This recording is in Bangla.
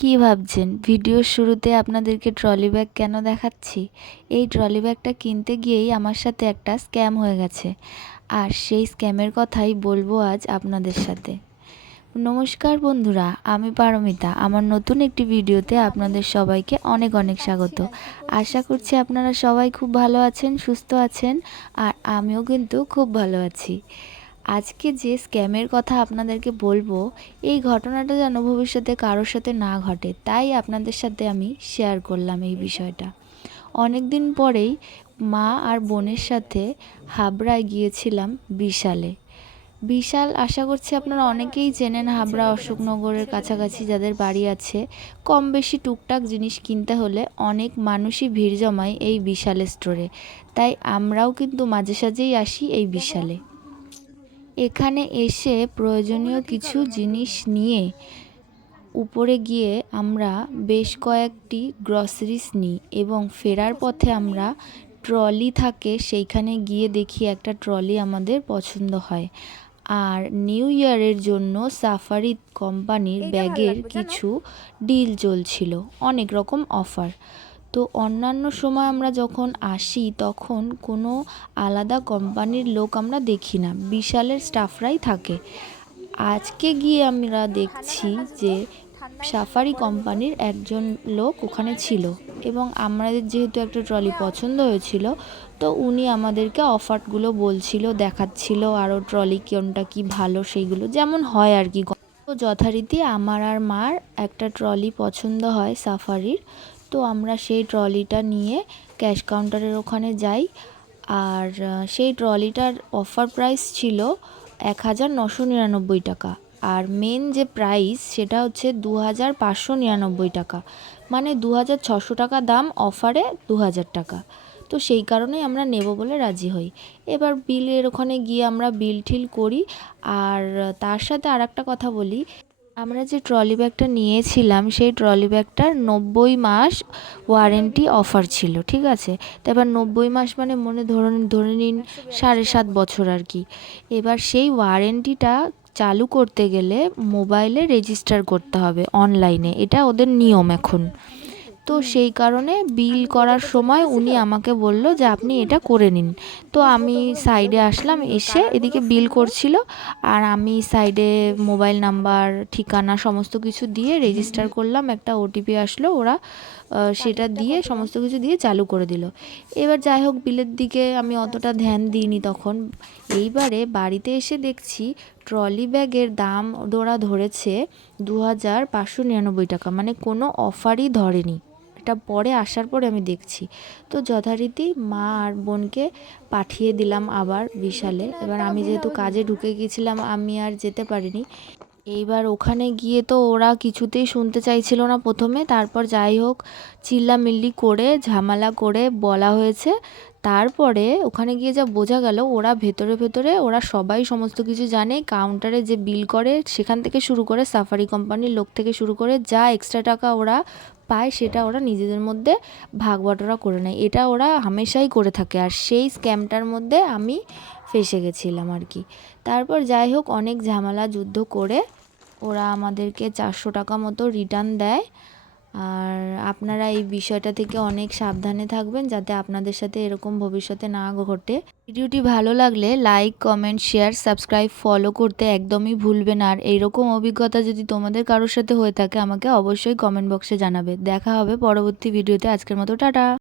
কী ভাবছেন? ভিডিওর শুরুতে আপনাদেরকে ট্রলি ব্যাগ কেন দেখাচ্ছি? এই ট্রলি ব্যাগটা কিনতে গিয়েই আমার সাথে একটা স্ক্যাম হয়ে গেছে। আর সেই স্ক্যামের কথাই বলব আজ আপনাদের সাথে। নমস্কার বন্ধুরা, আমি পারমিতা। আমার নতুন একটি ভিডিওতে আপনাদের সবাইকে অনেক অনেক স্বাগত। আশা করছি আপনারা সবাই খুব ভালো আছেন, সুস্থ আছেন, আর আমিও কিন্তু খুব ভালো আছি। আজকে যে স্ক্যামের কথা আপনাদেরকে বলব, এই ঘটনাটা যেন ভবিষ্যতে কারোর সাথে না ঘটে, তাই আপনাদের সাথে আমি শেয়ার করলাম এই বিষয়টা। অনেক দিন পরেই মা আর বোনের সাথে হাবড়ায় গিয়েছিলাম বিশালে। বিশাল আশা করছি আপনারা অনেকেই চেনেন হাবড়া অশোকনগরের কাছাকাছি যাদের বাড়ি আছে, কম বেশি টুকটাক জিনিস কিনতে হলে অনেক মানুষই ভিড় জমায় এই বিশাল স্টোরে তাই আমরাও কিন্তু মাঝে সাঝেই আসি এই বিশালে। এখানে এসে প্রয়োজনীয় কিছু জিনিস নিয়ে উপরে গিয়ে আমরা বেশ কয়েকটি গ্রসারিস নিই এবং ফেরার পথে আমরা ট্রলি থাকে সেইখানে গিয়ে দেখি একটা ট্রলি আমাদের পছন্দ হয়। আর নিউ ইয়ারের জন্য সাফারি কোম্পানির ব্যাগের কিছু ডিল চলছিল অনেক রকম অফার তো অন্যান্য সময় আমরা যখন আসি, তখন কোনো আলাদা কোম্পানির লোক আমরা দেখি না। বিশালের স্টাফরাই থাকে। আজকে গিয়ে আমরা দেখছি যে সাফারি কোম্পানির একজন লোক ওখানে ছিল এবং আমাদের যেহেতু একটা ট্রলি পছন্দ হয়েছিল, তো উনি আমাদেরকে অফারগুলো বলছিল, দেখাচ্ছিল আরও ট্রলি কোনটা কি ভালো সেইগুলো যেমন হয় আর কি। যথারীতি আমার আর মার একটা ট্রলি পছন্দ হয় সাফারির তো আমরা সেই ট্রলিটা নিয়ে ক্যাশ কাউন্টারের ওখানে যাই। আর সেই ট্রলিটার অফার প্রাইস ছিল এক হাজার নশো নিরানব্বই টাকা। আর মেন যে প্রাইস সেটা হচ্ছে দু হাজার পাঁচশো নিরানব্বই টাকা। মানে দু হাজার ছশো টাকা দাম অফারে দু হাজার টাকা। তো সেই কারণেই আমরা নেব বলে রাজি হই। এবার বিলের ওখানে গিয়ে আমরা বিল ঠিল করি। আর, তার সাথে আর একটা কথা বলি। আমরা যে ট্রলি ব্যাগটা নিয়েছিলাম, সেই ট্রলি ব্যাগটার নব্বই মাস ওয়ারেন্টি অফার ছিল, ঠিক আছে? তো এবার নব্বই মাস মানে মনে ধরুন, ধরে নিন সাড়ে সাত বছর আর কি। এবার সেই ওয়ারেন্টিটা চালু করতে গেলে মোবাইলে রেজিস্টার করতে হবে, অনলাইনে। এটা ওদের নিয়ম এখন। তো সেই কারণে বিল করার সময় উনি আমাকে বলল যে, আপনি এটা করে নিন। তো আমি সাইডে আসলাম, এসে এদিকে বিল করছিল আর আমি সাইডে মোবাইল নাম্বার ঠিকানা সমস্ত কিছু দিয়ে রেজিস্টার করলাম। একটা ওটিপি আসলো, ওরা সেটা দিয়ে সমস্ত কিছু দিয়ে চালু করে দিল। এবার যাই হোক, বিলের দিকে আমি অতটা ধ্যান দিইনি তখন। এইবারে বাড়িতে এসে দেখছি ট্রলি ব্যাগের দাম ওরা ধরেছে দু হাজার পাঁচশো নিরানব্বই টাকা। মানে কোনো অফারই ধরেনি। এটা পরে আসার পরে আমি দেখছি। তো যথারীতি মা আর বোনকে পাঠিয়ে দিলাম আবার বিশালে। এবার আমি যেহেতু কাজে ঢুকে গিয়েছিলাম আমি আর যেতে পারিনি। এইবার ওখানে গিয়ে তো ওরা কিছুতেই শুনতে চাইছিল না প্রথমে। তারপর যাই হোক, চিল্লামিল্লি করে, ঝামেলা করে বলা হয়েছে তারপরে ওখানে গিয়ে যা বোঝা গেল, ওরা ভেতরে ভেতরে, ওরা সবাই সমস্ত কিছু জানে। কাউন্টারে যে বিল করে, সেখান থেকে শুরু করে সাফারি কোম্পানির লোক থেকে শুরু করে যা এক্সট্রা টাকা ওরা পায়, সেটা ওরা নিজেদের মধ্যে ভাগ বাটোরা করে নেয়। এটা ওরা হামেশাই করে থাকে। আর সেই স্ক্যামটার মধ্যে আমি ফেসে গেছিলাম আর কি। তারপর যাই হোক, অনেক ঝামেলা, যুদ্ধ করে ওরা আমাদেরকে চারশো টাকা মতো রিটার্ন দেয়। আর আপনারা এই বিষয়টা থেকে অনেক সাবধানে থাকবেন যাতে আপনাদের সাথে এরকম ভবিষ্যতে না ঘটে। ভিডিওটি ভালো লাগলে like, comment, share, subscribe, follow করতে একদমই ভুলবেন আর এইরকম অভিজ্ঞতা যদি তোমাদের কারোর সাথে হয়ে থাকে, আমাকে অবশ্যই কমেন্ট বক্সে জানাবে। দেখা হবে পরবর্তী ভিডিওতে। আজকের মতো, টাটা!